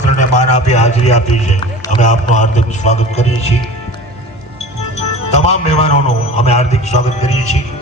આમંત્રણને માન આપી હાજરી આપી છે, અમે આપનું હાર્દિક સ્વાગત કરીએ છીએ. તમામ મહેમાનોનું અમે હાર્દિક સ્વાગત કરીએ છીએ.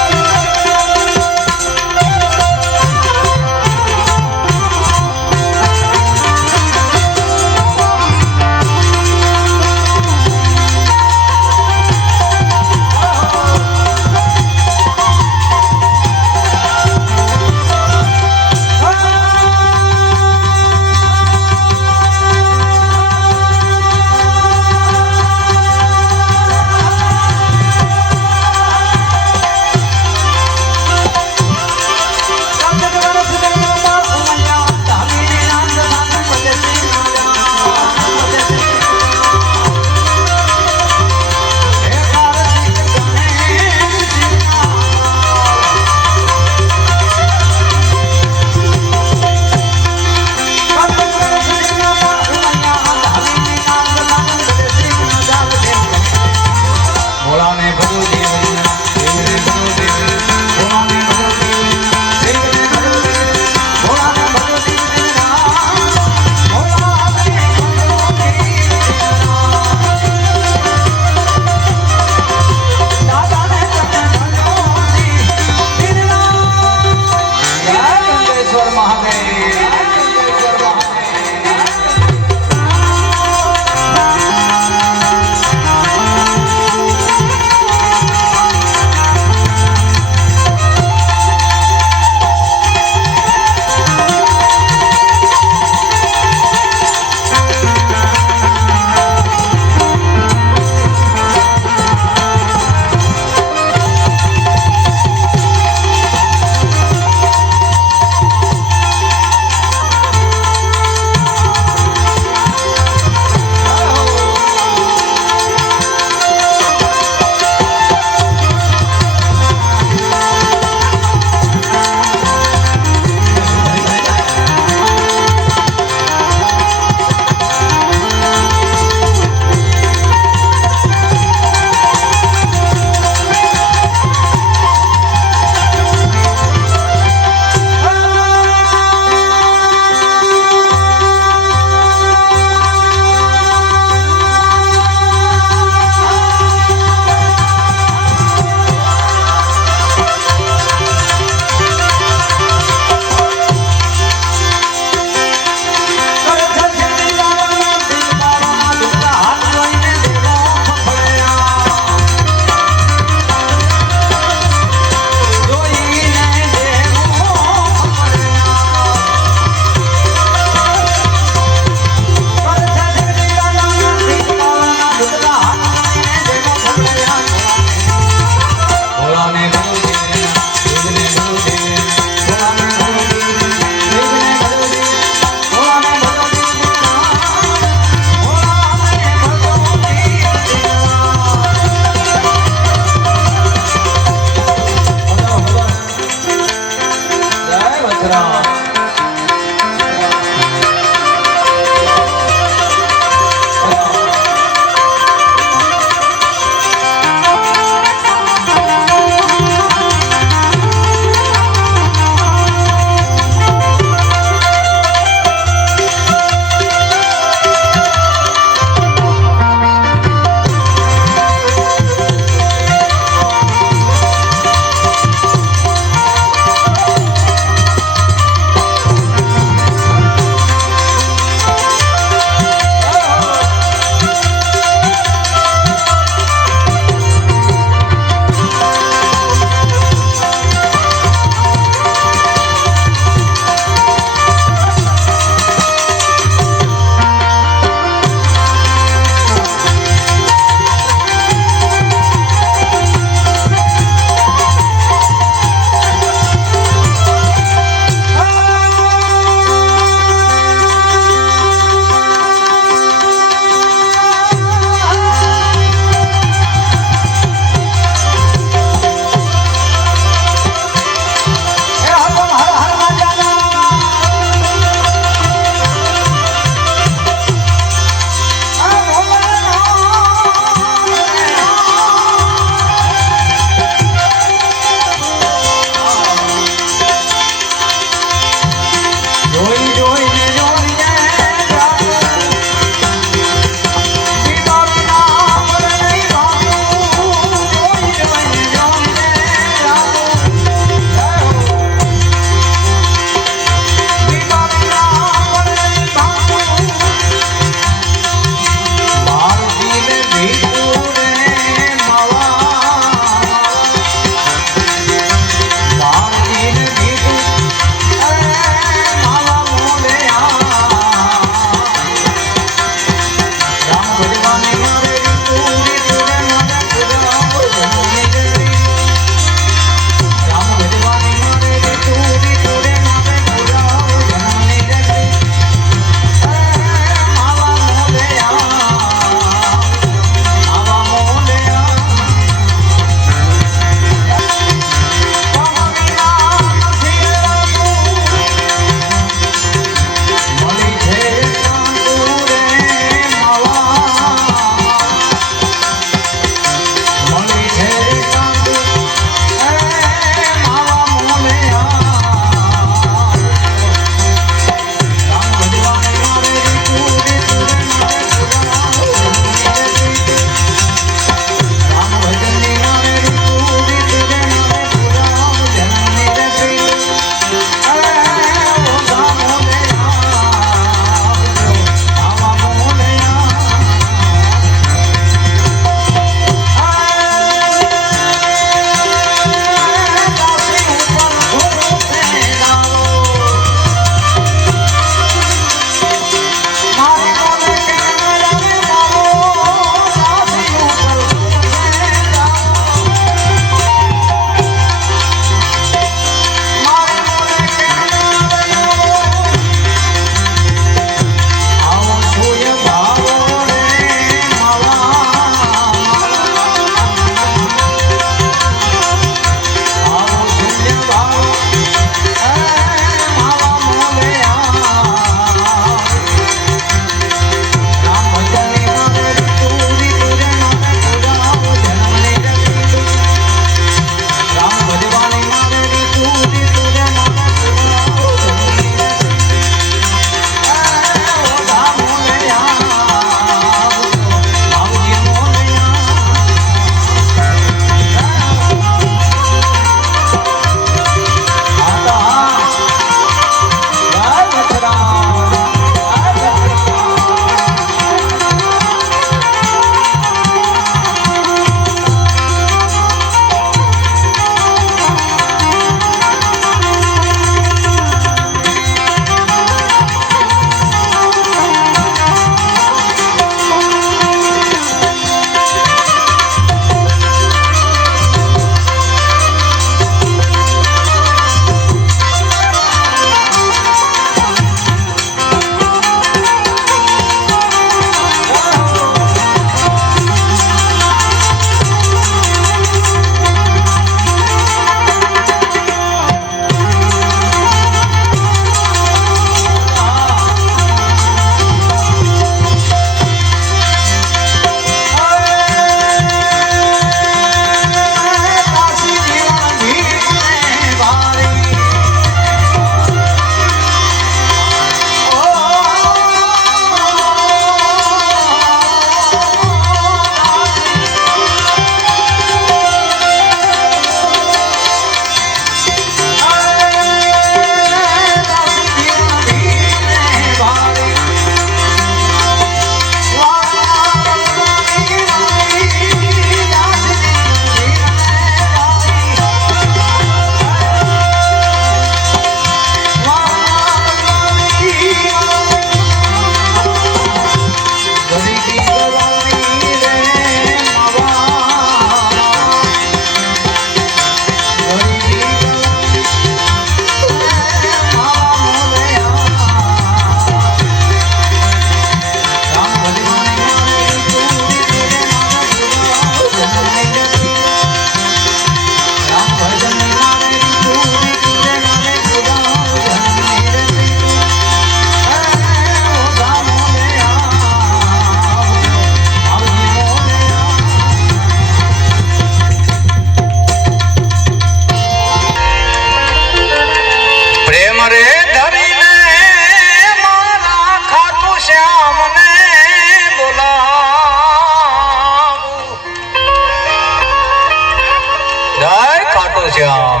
ખાટો શ્યામ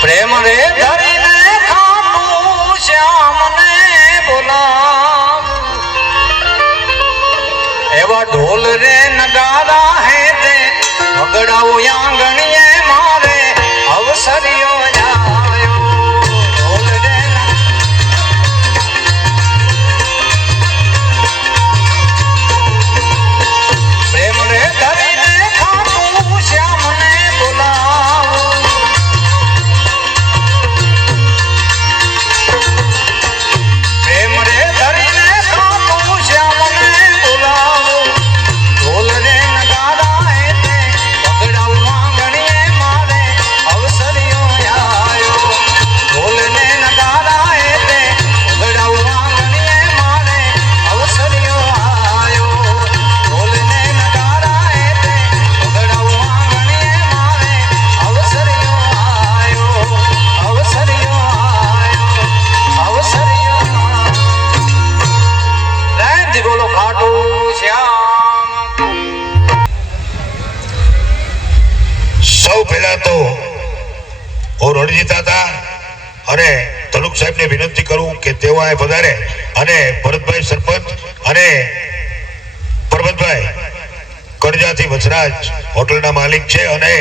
પ્રેમ રે ધરીને ખાટું શ્યામ ને બોલાવ એવા ઢોલ રે નગારા હે તે વગડાઓ આંગણીએ મારે અવસરિયો આયો ઢોલ રે પ્રેમ રે ધરીને ખાટું શ્યામ ને બોલાવ પ્રેમ રે ધરીને ખાટું શ્યામ ને બોલાવ ઢોલ રે નગારા હે તે વગડાઓ આંગણીએ મારે અવસરિયો આયો ઢોલ ને નગારા હે તે વગડાઓ આંગણીએ મારે અવસરિયો આયો ઢોલ ને નગારા હે તે વગડાઓ આંગણીએ મારે અવસરિયો આયો અવસરિયો આયો અવસરિયો પ્રેમથી બોલો ખાટું શ્યામ સૌ પહેલા તો હું રણજીતા હતા અને તલુક સાહેબને વિનંતી કરું કે તેઓ આ પધારે અને ભરતભાઈ સરપંચ અને પરબતભાઈ કડજાથી વચરાજ હોટલના માલિક છે અને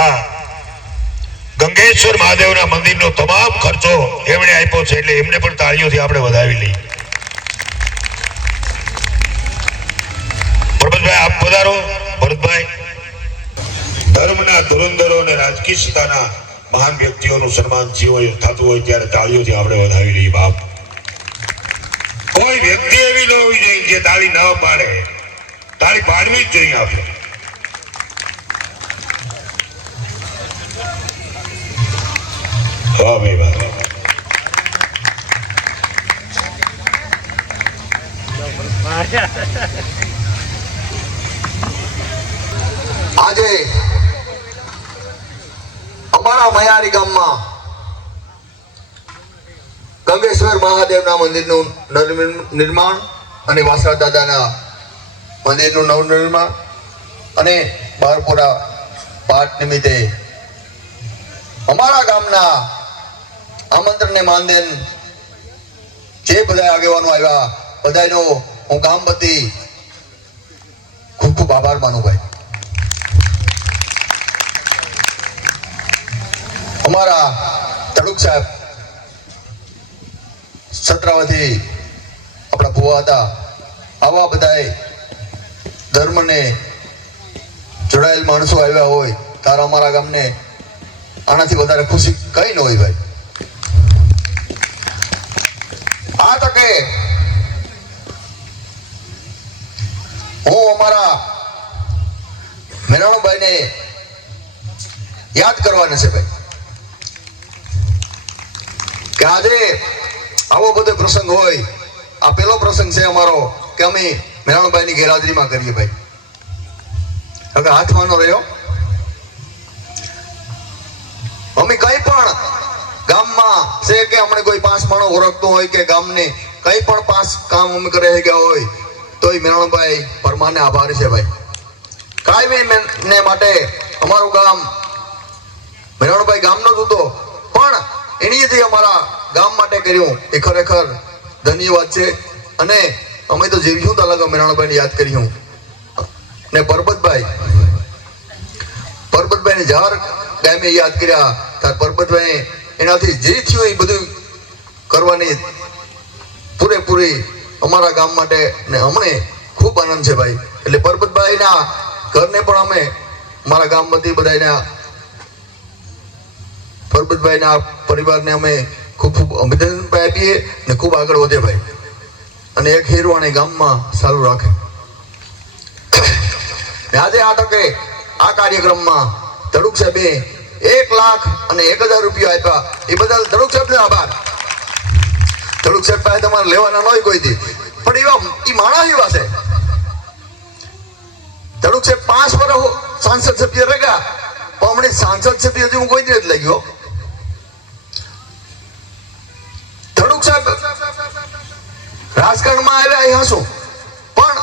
આ ગંગેશ્વર મહાદેવના મંદિરનો તમામ ખર્ચો એમણે આપ્યો છે એટલે એમને પણ તાળીઓથી આપણે વધાવી લઈએ. પરબતભાઈ આપ પધારો. ભરતભાઈ, ધર્મના ધુરંધરો અને રાજકીય સત્તાના મહાન વ્યક્તિઓનું સન્માન થતું હોય ત્યારે તાળીઓથી આપણે વધાવી લઈએ. બાપ, કોઈ વ્યક્તિ એવી ન હોવી જોઈએ જે તાળી ન પાડે. તાળી પાડવી જ જોઈએ આપણે. વાહ ભાઈ વાહ. આજે અમારા મયારી ગામમાં ગંગેશ્વર મહાદેવના મંદિરનું નિર્માણ અને વાસરા દાદાના મંદિરનું નવનિર્માણ અને બહારપુરા પાઠ નિમિત્તે અમારા ગામના આમંત્રણને માનદેન જે બધા આગેવાનો આવ્યા બધાનો હું ગામ વતી ખૂબ ખૂબ આભાર માનું ભાઈ. અમારા તડુક સાહેબ સત્રાવથી આપણા ભુવા હતા. આવા બધાએ ધર્મને જોડાયેલ માણસો આવ્યા હોય ત્યારે અમારા ગામને આનાથી વધારે ખુશી કઈ ન હોય ભાઈ. આ તકે હું અમારા મેરાણુભાઈને યાદ કરવાના છે ભાઈ કે આજે આવો બધો પ્રસંગ હોય. આ પહેલો પ્રસંગ છે અમારો કે અમે મેરાણુભાઈની ગેરહાજરીમાં કરીએ ભાઈ. હવે હાથમાંનો રહ્યો અમે કઈ પણ ગામમાં છે કે અમને કોઈ 5 માણસ ઓળખતો હોય કે ગામને કઈ પણ 5 કામ અમે કરે ગયા હોય તો એ મેરાણુભાઈ પરમાને આભારી છે ભાઈ. કાયમી ને માટે અમારું ગામ મેરાણુભાઈ ગામનો જ હતો પણ એની જે અમારા ગામ માટે કર્યું એ ખરેખર ધન્યવાદ છે. અને અમે તો જીવ્યું તો અલગ મેરાણુભાઈને યાદ કર્યું. ને પરબતભાઈને જાર ગામે યાદ કર્યા ત્યારે પરબતભાઈ એનાથી જે થયું એ બધું કરવાની પૂરેપૂરી અમારા ગામ માટે ને અમને ખૂબ આનંદ છે ભાઈ. એટલે પરબતભાઈના ઘરને પણ અમે અમારા ગામમાંથી બધાના પરબતભાઈના પરિવારને અમે ખૂબ ખૂબ અભિનંદન આપીએ ને ખૂબ આગળ વધે ભાઈ અને એક હીરવાણી ગામમાં સારું રાખે. આજે આ તકે આ કાર્યક્રમમાં તડુક સાહેબે 1,01,000 રૂપિયા આપ્યા એ બદલ તડુક સાહેબને આભાર. તડુક સાહેબ પાસે તમારે લેવાના ન હોય કોઈથી પણ એવા એ માણસ એવા છે. તડુક સાહેબ 5 વર્ષ સાંસદ સભ્ય રહ્યા પણ હમણાં સાંસદ સભ્ય હજી હું કોઈ જ નથી લાગ્યો. તડુક સાહેબ રાજકારણમાં આવ્યા એ હશું પણ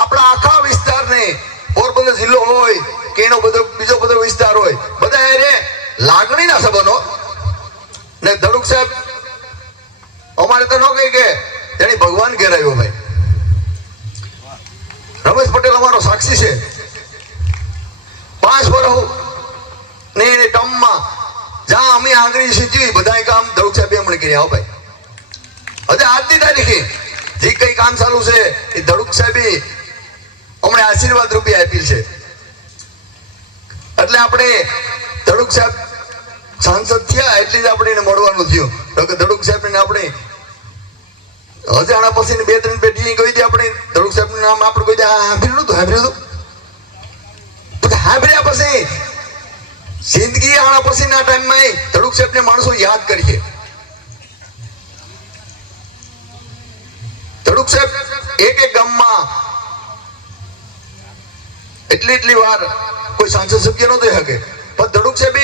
આપણા આખા વિસ્તારને પોરબંદર જિલ્લો હોય કે એનો બીજો બધો વિસ્તાર હોય, બધા એને લાગણીના સંબંધો ને ધડુક સાહેબ અમારે તો ન કહે કે તેની ભગવાન ઘેરાયો ભાઈ. રમેશ પટેલ અમારો સાક્ષી છે. 5 વર્ષ ને એને ટર્મમાં જ્યાં અમે આંગળી સીધી બધા કામ ધડુક સાહેબ હમણાં કર્યા ભાઈ. હજુ આજની તારીખે જે કઈ કામ ચાલુ છે એ ધડુક સાહેબે અમને આશીર્વાદ રૂપી આપેલ છે. એટલે આપણે ધડુક સાહેબ સાંસદ થયા એટલે જ આપણે એને મળવાનું થયું. તો કે ધડુક સાહેબ ને આપણે હજુ આના પછી 2-3 પેઢી કહી દે આપણે ધડુક સાહેબ નું નામ આપણે કહી દે સાંભળ્યું હતું સાંભળ્યા પછી જિંદગી આના પછીના ટાઈમમાં ધડુક સાહેબ ને માણસો યાદ કરીએ. ધડુક સાહેબ એક ગામમાં એટલી વાર કોઈ સાંસદ સભ્ય ન થઈ શકે, પણ ધડુક સાહેબ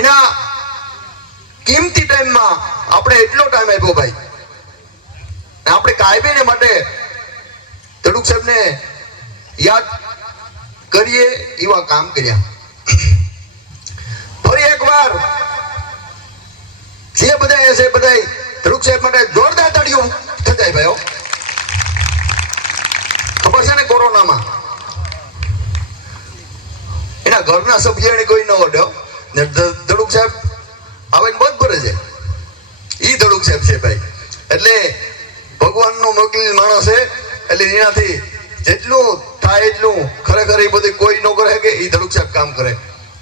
એના કિંમતી ટાઈમમાં આપણે એટલો ટાઈમ આપ્યો ભાઈ. આપણે કાયમીને માટે ધડુક સાહેબ ને યાદ કરીએ એવા કામ કર્યા. ફરી એકવાર જે બધા છે બધા ધડુક સાહેબ માટે જોરદાર તાળીઓ થતા ભાઈઓ. ખબર છે ને કોરોનામાં એના ઘરના સભ્યને કોઈ ન ઓઢ્યો ને ધડુક સાહેબ આવીને બધ ભરે છે. ઈ ધડુક સાહેબ છે ભાઈ. એટલે ભગવાનનો મોકલેલ માણસ છે. એટલે એનાથી જેટલું થાય એટલું ખરેખર એ બધું કોઈ ન કરે કે એ ધડુક સાહેબ કામ કરે.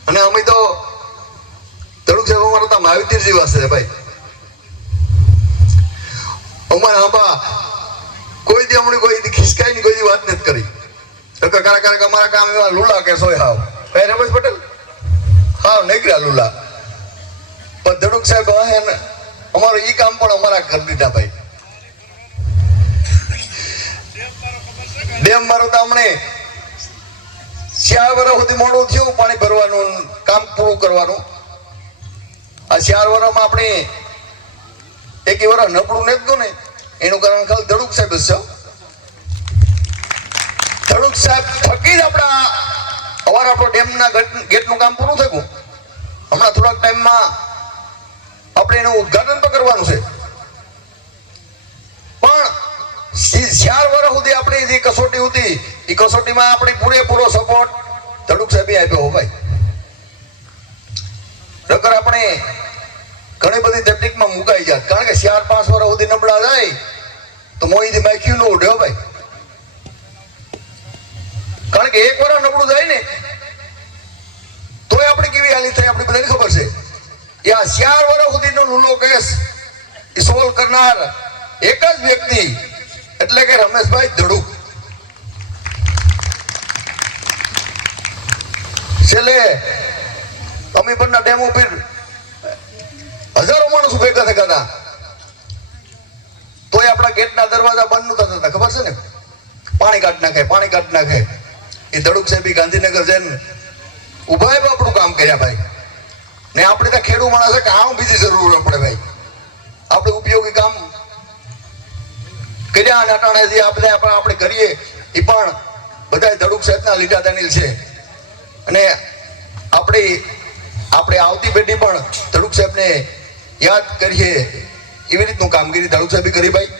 અને અમે તો ધડુક સાહેબ અમારા તો માહિતી જેવા છે ભાઈ. અમારા આંબા કોઈ દી હમણાં કોઈ દી ખિસકાઈ ની કોઈ દી વાત નથી કરી. કારક અમારા કામ એવા લુલા કે સોય હાવ કઈ રમેશ પટેલ હાવ નીકળ્યા લુલા. પણ ધડુક સાહેબ અમારું ઈ કામ પણ અમારા કરી દીધા ભાઈ. ડેમ મારો તો હમણે 4 વર્ષ સુધી મોડું થયું પાણી ભરવાનું કામ પૂરું કરવાનું. આ 4 વર્ષમાં આપણે એક વર્ષ નબળું નથી ગયું ને એનું કારણ ખાલી ધડુક સાહેબ જ છે. ધડુક સાહેબ થકી જ આપણા આપણો ડેમના ગેટનું કામ પૂરું થયું. હમણાં થોડાક ટાઈમમાં આપણે એનું ઉદ્ઘાટન પણ કરવાનું છે. પણ 4 વર્ષ સુધી આપણે જે કસોટી હતી એ કસોટીમાં આપણે પૂરેપૂરો સપોર્ટ ધડુક સાહેબે આપ્યો ભાઈ. નકર આપણે ઘણી બધી તકલીફમાં મુકાઈ જાય. કારણ કે 4-5 વર્ષ સુધી નબળા જાય તો મોહીથી માખ્યું ન ઉડ્યો ભાઈ. કારણ કે 1 વર્ષ નબળું જાય ને તોય આપણે કેવી હાલી થાય આપણે બધાને ખબર છે. આ 4 વર્ષ સુધીનો લૂલો કેસ એ સોલ્વ કરનાર એક જ વ્યક્તિ એટલે કે રમેશભાઈ ધડુક. છેલ્લે અમીપરના ડેમ ઉપર હજારો માણસો ભેગા થયા હતા તોય આપણા ગેટના દરવાજા બંધ નતા થતા. ખબર છે ને પાણી કાઢી નાખે. એ ધડુક સાહેબ ગાંધીનગર જઈને ઉભા આપણું કામ કર્યા ભાઈ. ને આપણે ત્યાં ખેડૂ માણસ કે આમ બીજી જરૂર પડે ભાઈ. આપણે ઉપયોગી કામ કર્યા અને અટાણે જે આપણે કરીએ એ પણ બધા ધડુક સાહેબના લીધા દાનિલ છે. અને આપણે આવતી પેઢી પણ ધડુક સાહેબને યાદ કરીએ એવી રીતનું કામગીરી ધડુક સાહેબે કરી ભાઈ.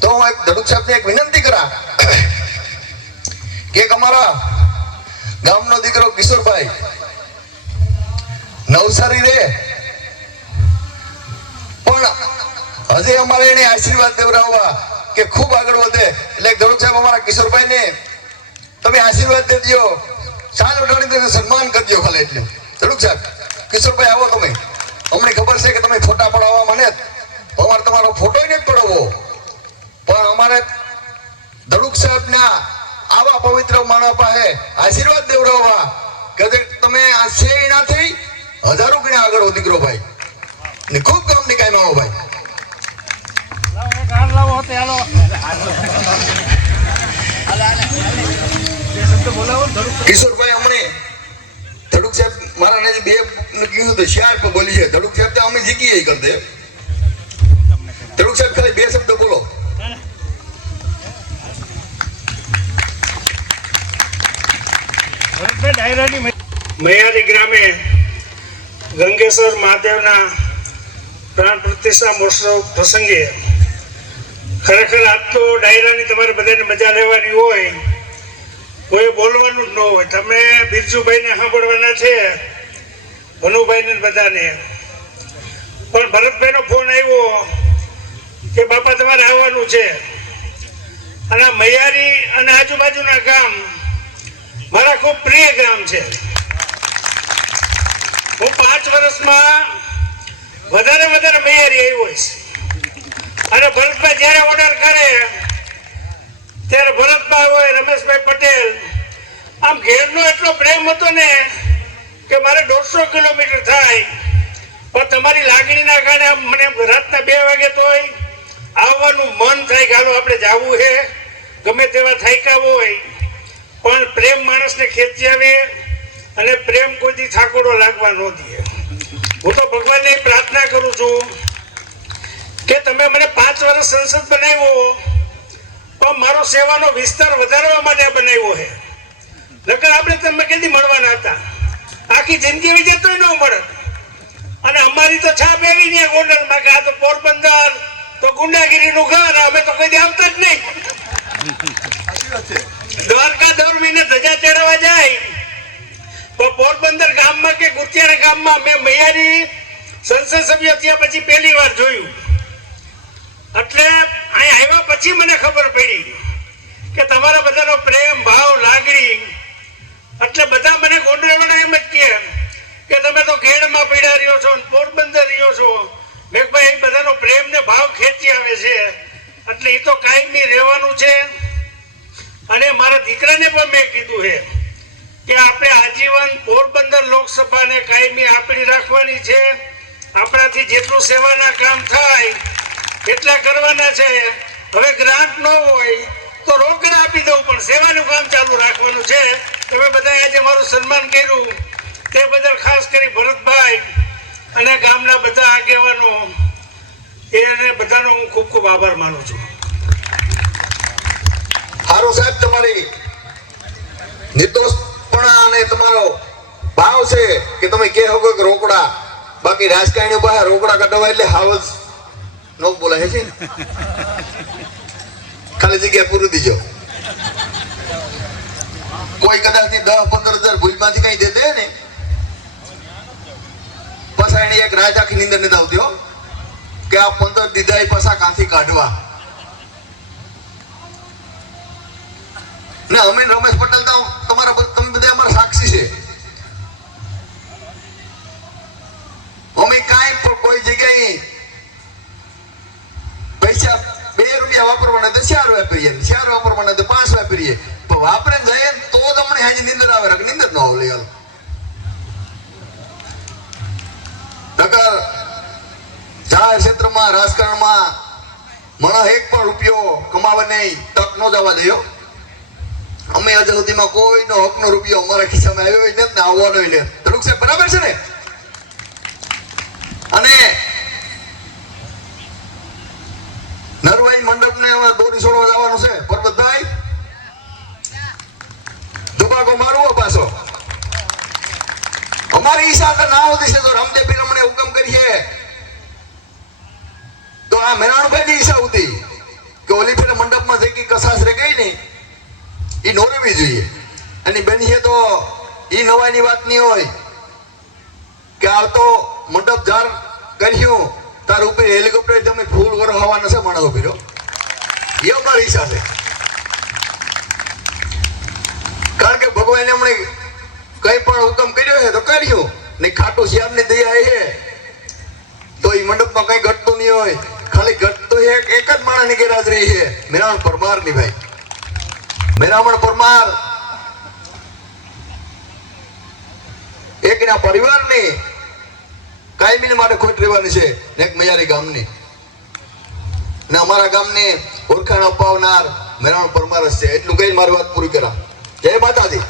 તો હું ધડુક સાહેબને એક વિનંતી કરા કે અમારા ગામનો દીકરો કિશોરભાઈ નવસારી રે પણ હજે અમારે એને આશીર્વાદ દેવરાવવા કે ખૂબ આગળ વધે. એટલે ધડુક સાહેબ અમારા કિશોરભાઈ ને તમે આશીર્વાદ દેજો, સાલ ઉઠાડી દે, સન્માન કરજો ખાલી. એટલે ધડુક સાહેબ કિશોરભાઈ આવો તમે. અમને ખબર છે કે તમે ફોટા પડાવવા મને અમારે તમારો ફોટો નથી પડાવવો પણ અમારે ધડુક સાહેબના આવા પવિત્ર માણસ પાસે આશીર્વાદ દેવરાવવા કે તમે આ છે એનાથી હજારો ગણા આગળ દીકરો ભાઈ ને ખૂબ કામની કાંઈ માવો ભાઈ. કિશોરભાઈ અમને ધડુક સાહેબ મારા ને 2 કીધું તો 4 પર બોલી છે. ધડુક સાહેબ તો અમે જીકીએ કરતે. ધડુક સાહેબ ખાલી 2 શબ્દ બોલો. મૈયારી ગ્રામે ગંગેશ્વર મહાદેવના પ્રાણ પ્રતિષ્ઠા મહોત્સવ પ્રસંગે ખરેખર આજ તો ડાયરાની તમારે બધાને મજા લેવાની હોય, કોઈ બોલવાનું જ ન હોય. તમે બિરજુભાઈને સાંભળવાના છે, ભનુભાઈને ને બધાને. પણ ભરતભાઈનો ફોન આવ્યો કે બાપા તમારે આવવાનું છે, અને આ મૈયારી અને આજુબાજુના ગામ મારા ખૂબ પ્રિય ગામ છે. હું 5 વર્ષમાં વધારે મૈયારી આવ્યો છે. અને ભરતભાઈ જ્યારે ઓર્ડર કરે ત્યારે ભરતભાઈ હોય, રમેશભાઈ પટેલ, આમ ઘેરનો એટલો પ્રેમ હતો ને કે મારે 150 કિલોમીટર થાય, પણ તમારી લાગણીના કારણે આમ મને રાતના 2 વાગે તોય આવવાનું મન થાય કે હાલો આપણે જવું છે. ગમે તેવા થાક્યા હોય પણ પ્રેમ માણસને ખેંચી આવે, અને પ્રેમ કોઈથી થાકોડો લાગવા ન દે. હું તો ભગવાનને પ્રાર્થના કરું છું કે તમે મને 5 વર્ષ સંસદ બનાવ્યો, પણ મારો સેવાનો વિસ્તાર વધારવા માટે બનાવ્યો છે. નકર આપણે તમે કદી મળવાના હતા, આખી જિંદગી વિશે તોય ન મળે. અને અમારી તો છાપ એવી ને ગોંડલમાં કે આ તો પોરબંદર તો ગુંડાગીરીનું ઘર, અમે તો કદી આવતા જ નહીં. દ્વારકા દર મહિને ધજા ચડાવવા જાય, તો પોરબંદર ગામમાં કે ગુતિયાણા ગામમાં મેં મૈયારી સંસદ સભ્ય થયા પછી પહેલી વાર જોયું. એટલે અહીં આવ્યા પછી મને ખબર પડી કે તમારા બધાનો પ્રેમ ભાવ લાગણી. એટલે બધા મને ગોંડલવાળા એમ જ કે તમે તો ઘેડમાં પીડા રહ્યો છો, પોરબંદર રહ્યો છો. મેં ભાઈ બધાનો પ્રેમ ને ભાવ ખેંચી આવે છે, એટલે એ તો કાયમી રહેવાનું છે. અને મારા દીકરાને પણ મેં કીધું છે કે આપણે આજીવન પોરબંદર લોકસભાને કાયમી આપણી રાખવાની છે. આપણાથી જેટલું સેવાના કામ થાય એટલા કરવાના છે. હવે ગ્રાન્ટ ન હોય તો રોકડા આપી દઉં, પણ સેવાનું કામ ચાલુ રાખવાનું છે. તમે બધા આજે મારું સન્માન કર્યું તે બદલ ખાસ કરી ભરતભાઈ અને ગામના બધા આગેવાનો એને બધાનો હું ખૂબ ખૂબ આભાર માનું છું. હારો સાહેબ, તમારી નિર્દોષપણા અને તમારો ભાવ છે કે તમે કે હકો કે રોકડા, બાકી રાજકારણીઓ પાસે રોકડા કઢાવવા એટલે હાવજ નો બોલાય છે ને, ખાલી જગ્યા પૂરી દીજો. કોઈ કદાચ 10-15 હજાર ભૂલમાંથી કઈ દે દે ને, પાછા એને એક રાત આખી નીંદર નથી આવતી હો કે આ 15 દીધા પાછા કાંથી કાઢવા. ને અમે રમેશ પટેલ તો તમારા તમે બધા અમારા સાક્ષી છે. અમે કાંઈ પણ કોઈ જગ્યાએ પૈસા 2 રૂપિયા વાપરવાના તો 4 વાપરીએ, 4 વાપરવાના તો 5 વાપરીએ, પણ વાપરે જાય તો તમને હાજી નીંદર આવે, નીંદર ન આવે. યાર નકર જાહેર ક્ષેત્રમાં રાજકારણમાં મને 1 પણ રૂપિયો કમાવાની તક ન જવા દયો. અમે હજુ સુધીમાં કોઈનો હકનો રૂપિયો અમારા ખિસ્સામાં આવ્યો નથી ને આવવાનો લે. ધડુક સાહેબ બરાબર છે ને? અને નરવાઈ મંડપને હવે દોરી છોડવા જવાનું છે. પરબતભાઈ દુબાકો મારવો પાછો અમારી ઈચ્છા તો ના હોતી છે. તો રામદેવ અમને હુકમ કરીએ તો આ મેરાણભાઈની ઈચ્છા હતી કે ઓલી ફેરે મંડપમાં જે કઈ કસાશ રહી ગઈ ને એ નોરવી જોઈએ. અને બનીએ તો એ નવાઈની વાત નહીં હોય કે આ તો મંડપ જાર કર્યું તાર ઉપર હેલિકોપ્ટર તમે ફૂલ કરો હવાનો છે માણસ ઉભી રહ્યો. એ અમારી ઈચ્છા છે. કારણ કે ભગવાને હમણે કઈ પણ હુકમ કર્યો છે તો કર્યું ને. ખાટું શ્યામની દયા છે તો એ મંડપમાં કઈ ઘટતું નહીં હોય. ખાલી ઘટતું એક જ માણસની ગેરહાજરી છે, મેરામણ પરમારની. ભાઈ મેરામણ પરમાર એકના પરિવારની કાયમી માટે ખોટ રહેવાની છે ને એક મૈયારી ગામની. ને અમારા ગામને ઓળખાણ અપાવનાર મેરામણ પરમાર જ છે. એટલું કઈ મારી વાત પૂરી કરા. જય માતાજી.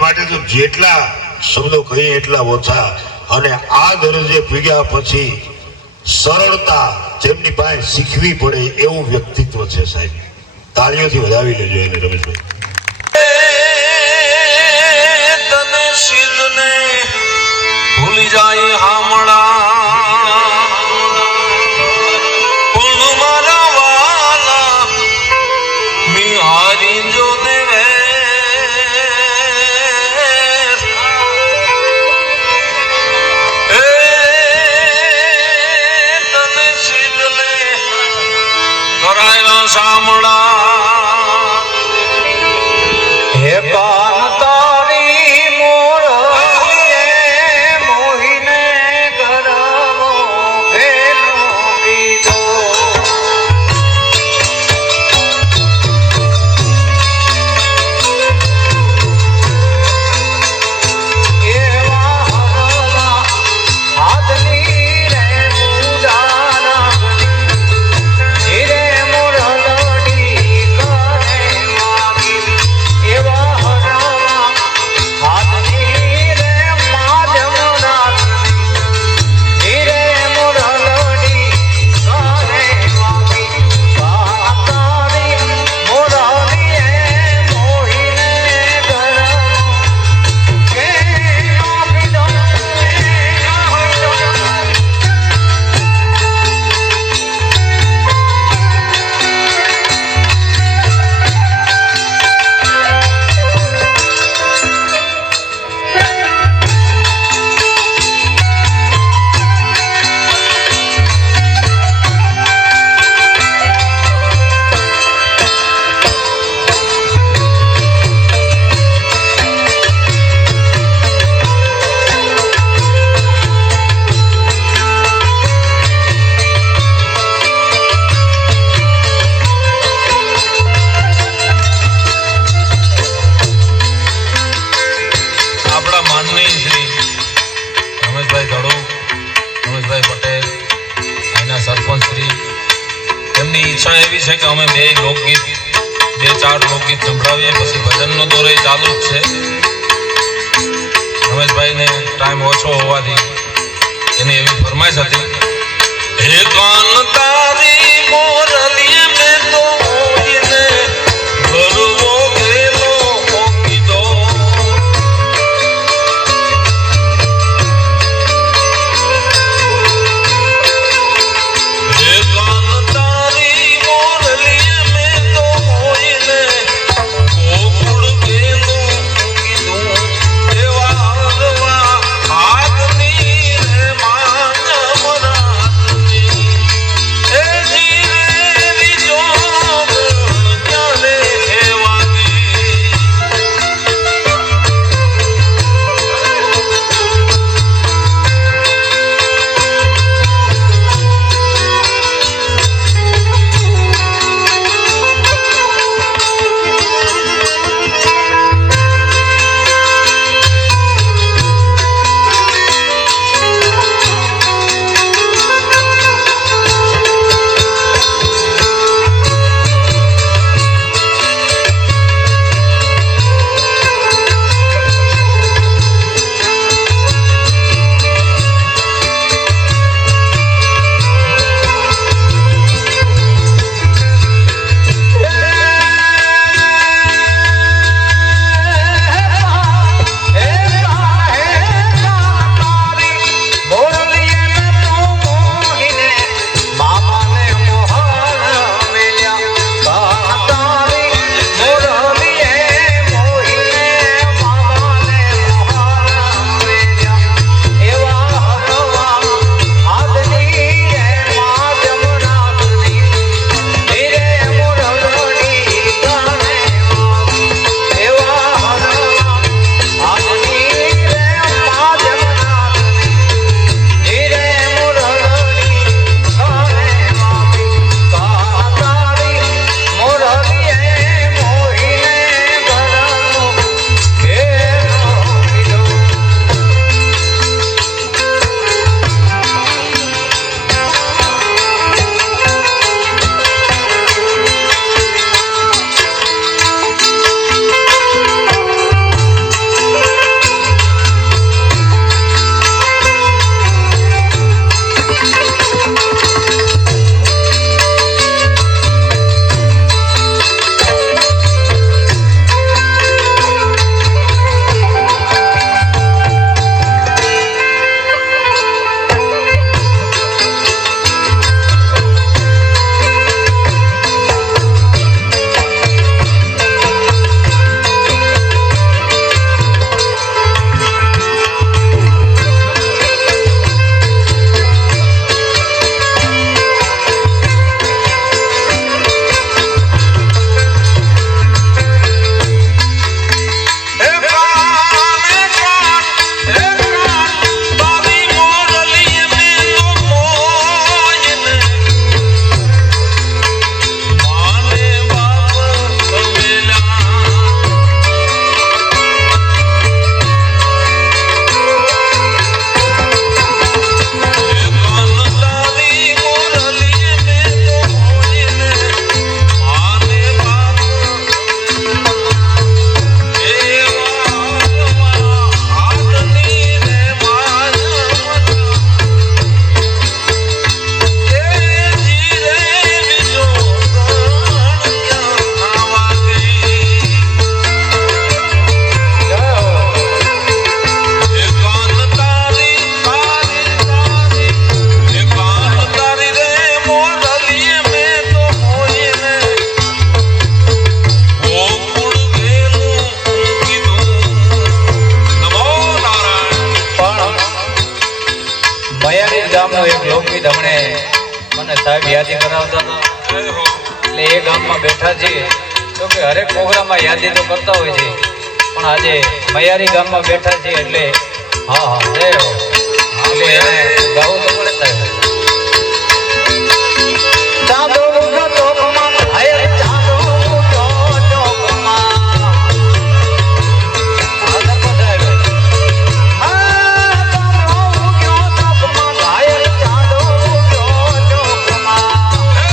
માટે તો જેટલા શબ્દો કહીએ એટલા ઓછા. અને આ દરજ્જે પીડ્યા પછી સરળતા જેમની પાસે શીખવી પડે એવું વ્યક્તિત્વ છે સાહેબ. તાળીઓથી વધાવી લેજો એને રમેશભાઈ. એની ઈચ્છા એવી છે કે અમે બે ચાર લોકગીત સંભળાવીએ, પછી ભજનનો દોર ચાલુ જ છે. રમેશભાઈને ટાઈમ ઓછો હોવાથી એની એવી ફરમાઈશ હતી. હે કાન તારી મોરલીએ મેં તો મોઈને ભરવો ગેલો કીધો. હે કાન તારી મોરલીએ મેં તો મોઈને ગોકુળ ગેલો કીધું. એવા હરવા હાથની રે માનવ રાતની એ જીરે બીજો ક્યારે કહેવાની. ગામનું એક લોકગીત હમણે મને સાહેબ યાદી કરાવતા હતા. એટલે એ ગામમાં બેઠા છીએ તો કે હરેક પ્રોગ્રામમાં યાદી તો કરતા હોય છે, પણ આજે મયારી ગામમાં બેઠા છીએ એટલે હા હા જય હો એટલે એને ગાવું તો પડે સાહેબ. ચાંદો ઉગતો ચોકમાં હાય ચાંદો ઉગતો ચોકમાં હે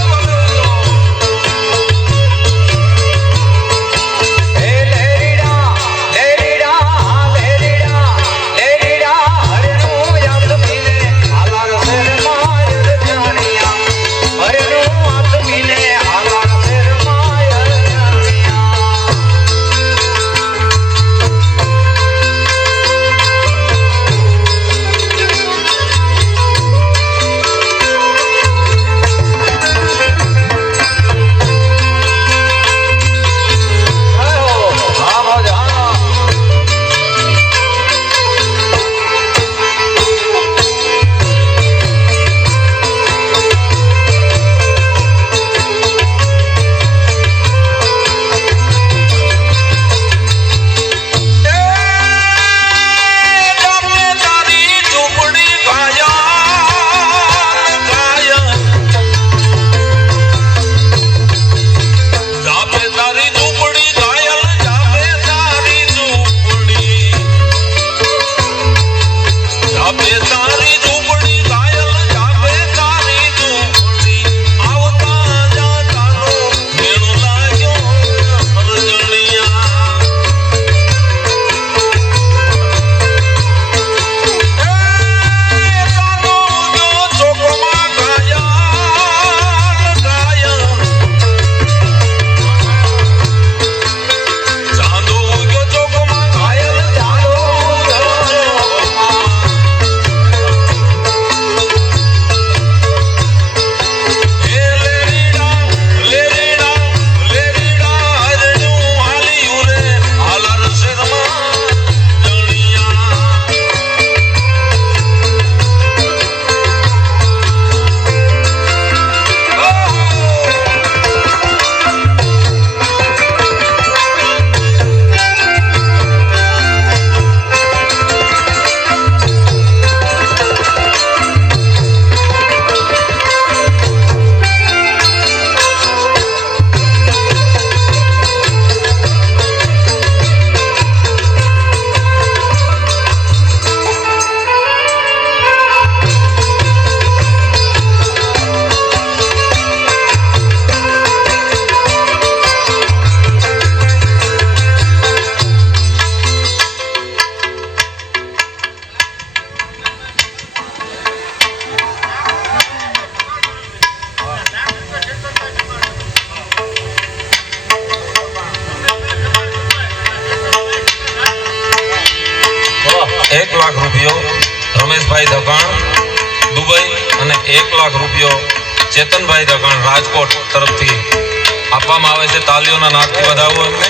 1 લાખ રૂપિયો રમેશભાઈ ધકાણ દુબઈ અને 1 લાખ રૂપિયો ચેતનભાઈ ધકાણ રાજકોટ તરફથી આપવામાં આવે છે. તાલીઓના નાદથી વધાવો એમને.